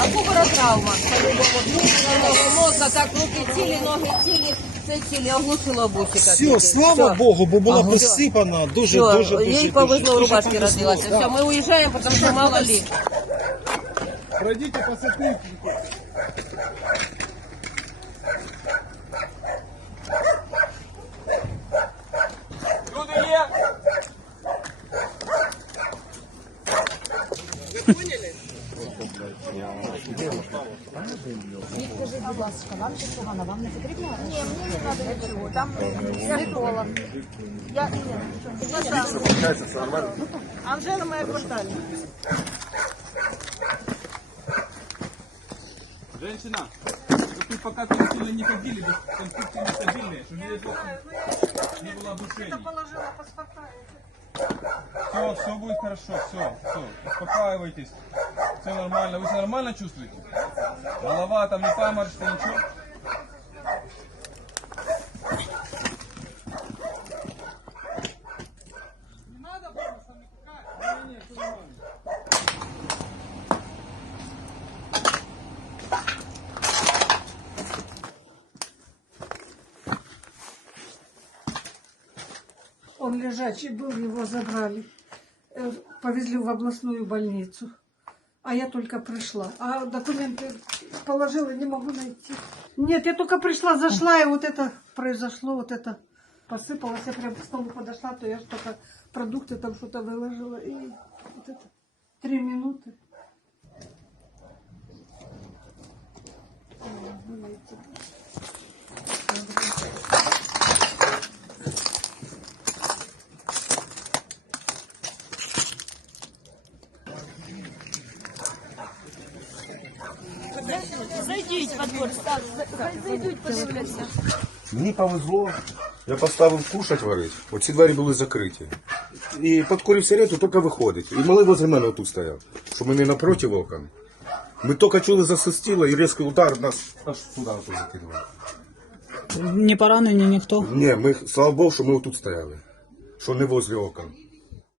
А кубаротравма, по-любому. Головного мозга, так руки цілі, ноги цілі, це цілі, оглушило бусика. Все, слава Все. Богу, бо була Ага. посипана дуже, Все, дуже, дуже. їй дуже, повезло, у дуже рубашке повезло. родилась. Да. Все, мы уезжаем, потому что мало ли. Пройдите По цепи. Анжела моя квартальная. Женщина, вот тут пока так сильно не ходили, бы конструкции нестабильные, чтобы не, было- не было обрушений. Все, все будет хорошо, все, все, успокаивайтесь, все нормально. Вы себя нормально чувствуете? Голова там не паморочится, ничего? Он лежачий был, его забрали. Э, Повезли в областную больницу. А я только пришла. А документы положила, не могу найти. Нет, я только пришла, зашла, и вот это произошло, вот это посыпалось. Я прям к столу подошла, то я только продукты там что-то выложила. И вот это три минуты. Зайдіть во двор, Стас, зайдуть, подивляться. Мені повезло. Я поставив кушать варити. Оці двері були закриті. І підкурив сигарету, тільки виходить. І малий возле мене тут стояв, щоб ми не напроти окон. Ми тільки чули засвистіло і різкий удар нас аж сюди тут закинуло. Не поранені ніхто. Ні, ми, слава Богу, що ми отут стояли. Що не возле окон.